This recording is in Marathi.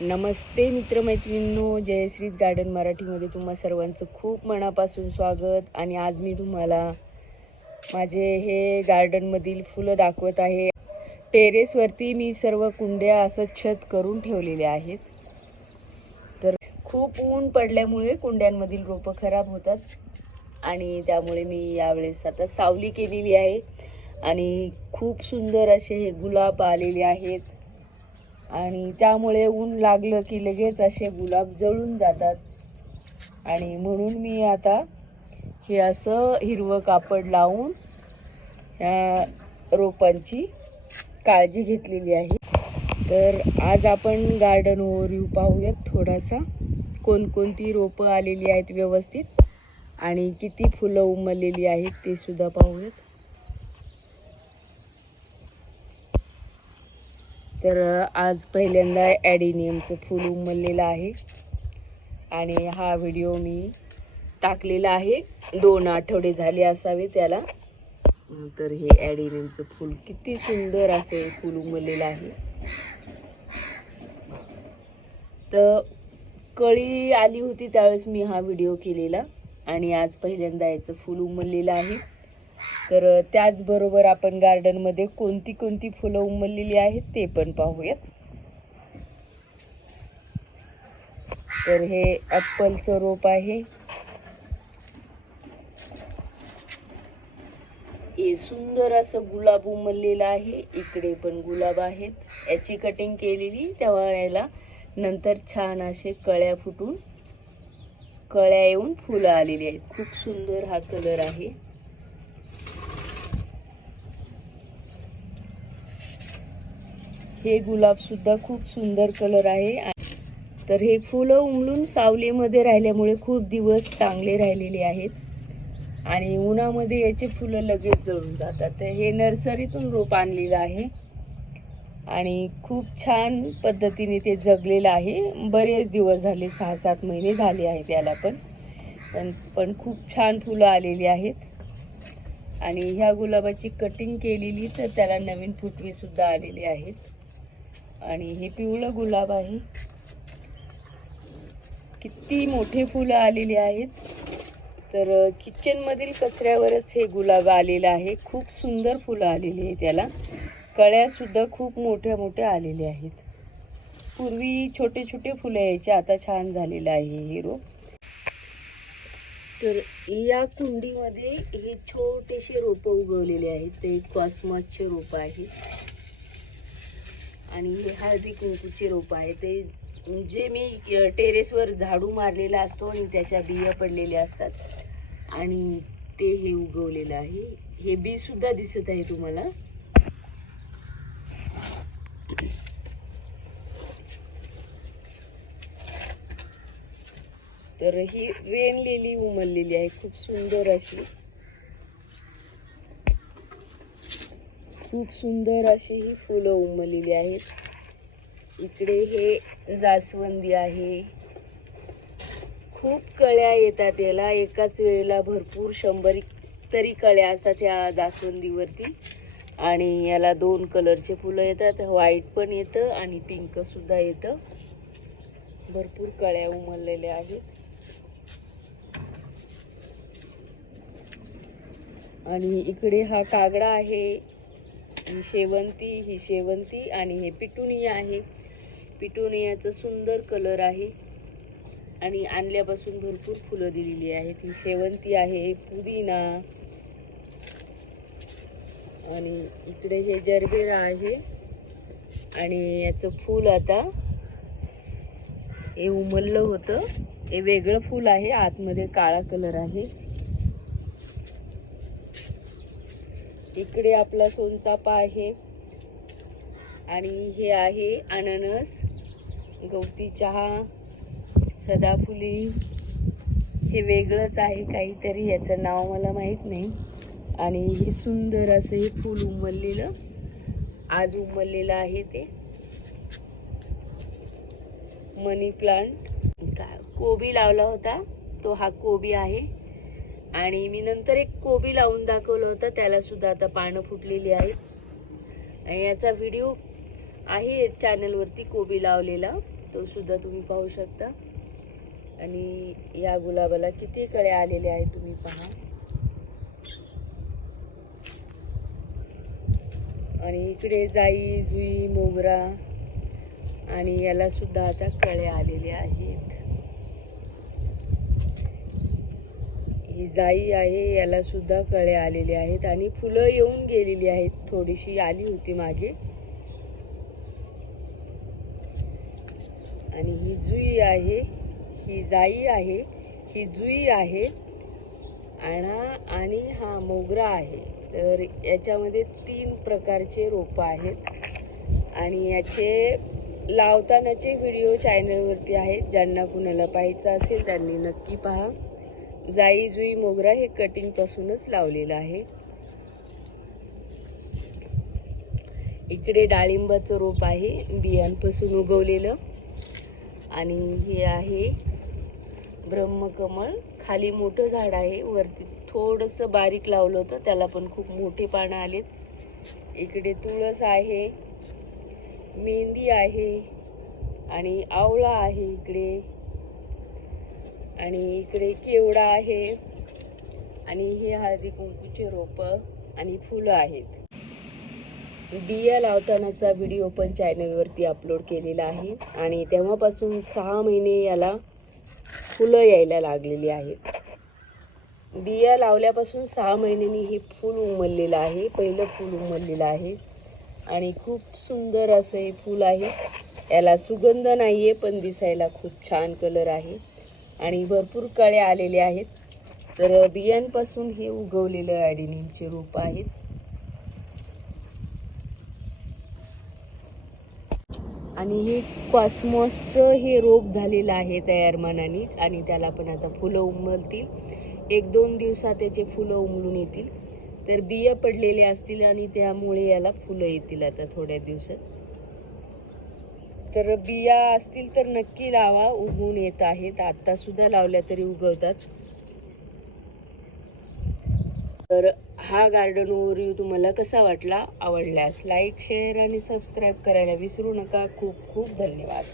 नमस्ते मित्रमैत्रिणींनो जयश्रीज गार्डन मराठीमध्ये तुम्हा सर्वांचं खूप मनापासून स्वागत. आणि आज मी तुम्हाला माझे हे गार्डनमधील फुलं दाखवत आहे. टेरेसवरती मी सर्व कुंड्या असं छत करून ठेवलेल्या आहेत. तर खूप ऊन पडल्यामुळे कुंड्यांमधील रोपं खराब होतात. आणि त्यामुळे मी यावेळेस आता सावली केलेली आहे. आणि खूप सुंदर असे हे गुलाब आलेले आहेत. आणि त्यामुळे ऊन लागलं की लगेच असे गुलाब जळून जातात. आणि म्हणून मी आता हे असं हिरवं कापड लावून ह्या रोपांची काळजी घेतलेली आहे. तर आज आपण गार्डन ओव्हरव्ह्यू पाहूयात. थोडासा कोणकोणती रोपं आलेली आहेत व्यवस्थित आणि किती फुलं उमललेली आहेत ते सुद्धा पाहूयात. तर आज पहिल्यांदा ॲडिनियमचं फूल उमललेलं आहे. आणि हा व्हिडिओ मी टाकलेला आहे. दोन आठवडे झाले असावे त्याला. तर हे ॲडिनियमचं फूल किती सुंदर असे फूल उमललेलं आहे. तर कळी आली होती त्यावेळेस मी हा व्हिडिओ केलेला. आणि आज पहिल्यांदा याचं फूल उमललेलं आहे. तर त्याचबरोबर आपण गार्डनमध्ये कोणती कोणती फुलं उमललेली आहेत ते पण पाहूयात. तर हे ॲप्पलचं रोप आहे. हे सुंदर असं गुलाब उमललेलं आहे. इकडे पण गुलाब आहेत. याची कटिंग केलेली तेव्हा याला नंतर छान असे कळ्या फुटून कळ्या येऊन फुलं आलेली आहेत. खूप सुंदर हा कलर आहे. हे गुलाब सुद्धा खूप सुंदर कलर आहे. तर हे फुलं उमलून सावलीमध्ये राहिल्यामुळे खूप दिवस चांगले राहिलेले आहेत. आणि उन्हामध्ये याचे फुलं लगेच जळून जातात. तर हे नर्सरीतून रोप आणलेलं आहे. आणि खूप छान पद्धतीने ते जगलेलं आहे. बरेच दिवस झाले सहा सात महिने झाले आहेत याला पण. पण पण खूप छान फुलं आलेली आहेत. आणि ह्या गुलाबाची कटिंग केलेली तर त्याला नवीन फुटवीसुद्धा आलेली आहेत. आणि हे पिवळं गुलाब आहे. किती मोठे फुलं आलेली आहेत. तर किचनमधील कचऱ्यावरच हे गुलाब आलेलं आहे. खूप सुंदर फुलं आलेली आहे त्याला. कळ्यासुद्धा खूप मोठ्या मोठ्या आलेल्या आहेत. पूर्वी छोटे छोटे फुलं यायचे आता छान झालेलं आहे हे रोप. तर या कुंडीमध्ये हे छोटेसे रोपं उगवलेले आहेत. ते कॉस्मॉसचे रोपं आहेत आणि हे हळदी कुंकूचे रोप आहे. ते जे मी टेरेसवर झाडू मारलेला असतो आणि त्याच्या बिया पडलेल्या असतात. आणि ते हे उगवलेलं आहे. हे बी सुद्धा दिसत आहे तुम्हाला. तर ही वेनलेली उमललेली आहे. खूप सुंदर अशी. खूप सुंदर अशी ही फुलं उमललेली आहेत. इकडे हे जास्वंदी आहे. खूप कळ्या येतात याला. एकाच वेळेला भरपूर शंभर तरी कळ्या असतात या जास्वंदीवरती. आणि याला दोन कलरचे फुलं येतात. व्हाईट पण येतं आणि पिंक सुद्धा येतं. भरपूर कळ्या उमललेल्या आहेत. आणि इकडे हा कागडा आहे. ही शेवंती ही शेवंती आणि हे पिटुनिया आहे. पिटुनियाचं सुंदर कलर आहे. आणि आणल्यापासून भरपूर फुलं दिलेली आहेत. ही शेवंती आहे पुदिना. आणि इकडे हे जरबेरा आहे. आणि याचं फूल आता हे उमललं होतं. हे वेगळं फूल आहे आतमध्ये काळा कलर आहे. इकडे आपला सोनचापा आहे. आणि हे आहे अननस गवती चहा सदाफुली. हे वेगळंच आहे काहीतरी याचं नाव मला माहीत नाही. आणि हे सुंदर असं हे फूल उमललेलं आज उमललेलं आहे ते. Money plant. का कोबी लावला होता तो हा कोबी आहे. आणि मी नंतर एक कोबी लावून दाखवलं होतं त्याला सुद्धा आता पानं फुटलेली आहेत. आणि याचा व्हिडिओ आहे चॅनलवरती कोबी लावलेला तो सुद्धा तुम्ही पाहू शकता. आणि या गुलाबाला किती कळे आलेले आहेत तुम्ही पहा. आणि इकडे जाई जुई मोगरा आणि याला सुद्धा आता कळे आलेले आहेत. ही जाई आहे याला सुद्धा कळे आलेले आहेत आणि फुलं येऊन गेलेली आहेत. थोडीशी आली होती मागे. आणि ही जुई आहे ही जाई आहे ही जुई आहे. आणा आणि हा मोगरा आहे. तर याच्यामध्ये तीन प्रकारचे रोपं आहेत. आणि याचे लावतानाचे व्हिडिओ चॅनलवरती आहेत. ज्यांना कुणाला पाहायचं असेल त्यांनी नक्की पहा. जाई जुई मोगरा हे कटिंग पासूनच लावलेलं आहे. इकडे डाळिंबाचं रोप आहे बियांपासून उगवलेलं. आणि हे आहे ब्रह्मकमळ. खाली मोठं झाड आहे वरती थोडंसं बारीक लावलं होतं त्याला पण खूप मोठे पानं आलेत. इकडे तुळस आहे मेहंदी आहे आणि आवळा आहे इकडे. आणि इकडे केवडा आहे. आणि हे हळदी कुंकूचे रोपं आणि फुलं आहेत. बिया लावतानाचा व्हिडिओ पण चॅनलवरती अपलोड केलेला आहे. आणि तेव्हापासून सहा महिने याला फुलं यायला लागलेली आहेत. बिया लावल्यापासून सहा महिन्यांनी हे फूल उमललेलं आहे. पहिलं फूल उमललेलं आहे. आणि खूप सुंदर असं हे फूल आहे. याला सुगंध नाही आहे पण दिसायला खूप छान कलर आहे. आणि भरपूर कळे आलेले आहेत. तर बियांपासून हे उगवलेलं ॲडिनिमचे रोप आहेत. आणि हे कॉस्मॉसचं हे रोप झालेलं आहे तयार मनानेच आणि त्याला पण आता फुलं उमलतील. एक दोन दिवसात त्याचे फुलं उमलून येतील. तर बिया पडलेल्या असतील आणि त्यामुळे याला फुलं येतील आता थोड्या दिवसात. तर बिया असतील तर नक्की लावा उगवून येत आहेत. आता सुद्धा लावल्या तरी उगवतात. तर हा गार्डन ओव्हरव्ह्यू तुम्हाला कसा वाटला? आवडल्यास लाईक शेअर आणि सबस्क्राईब करायला विसरू नका. खूप खूप धन्यवाद.